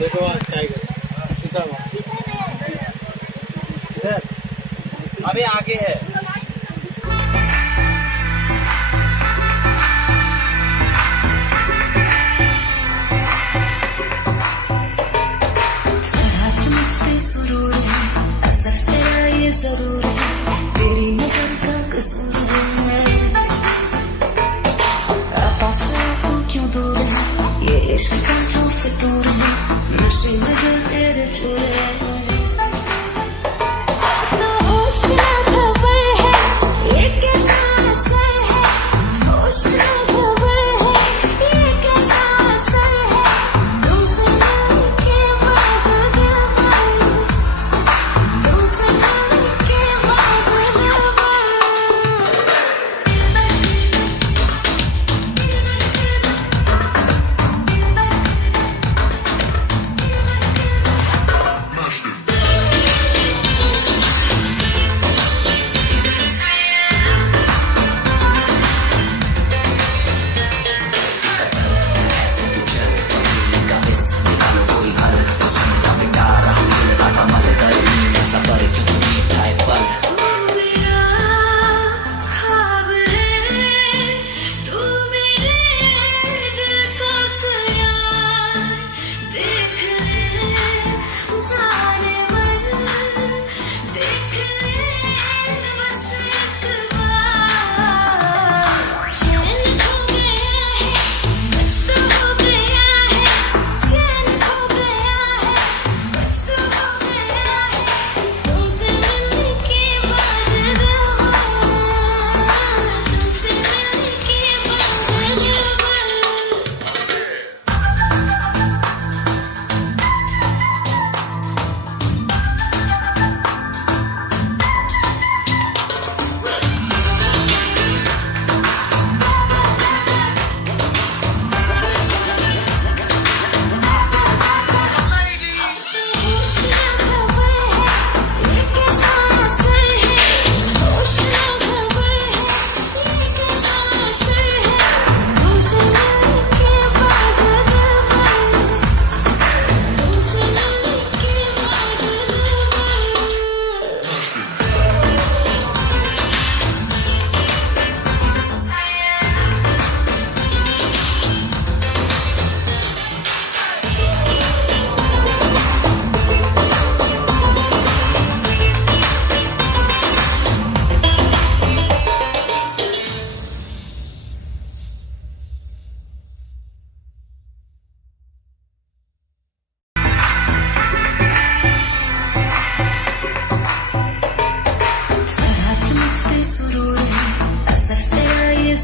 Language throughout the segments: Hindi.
देखो वहाँ टाइगर सीधा वहाँ इधर अभी आगे है। जरूर है तेरी नजर का कसूर है पास तू क्यों दूर है ये इश्क का जो फितूर है नशे में दिल तेरे चूर है होश ना खबर है ये कैसा असर है होश ना खबर है ये कैसा असर है तुमसे मिलके बाद दिल पर तुमसे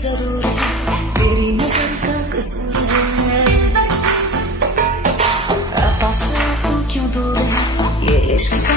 जरूर है तेरी नजर का कसूर है पास तू क्यों दूर है ये इश्क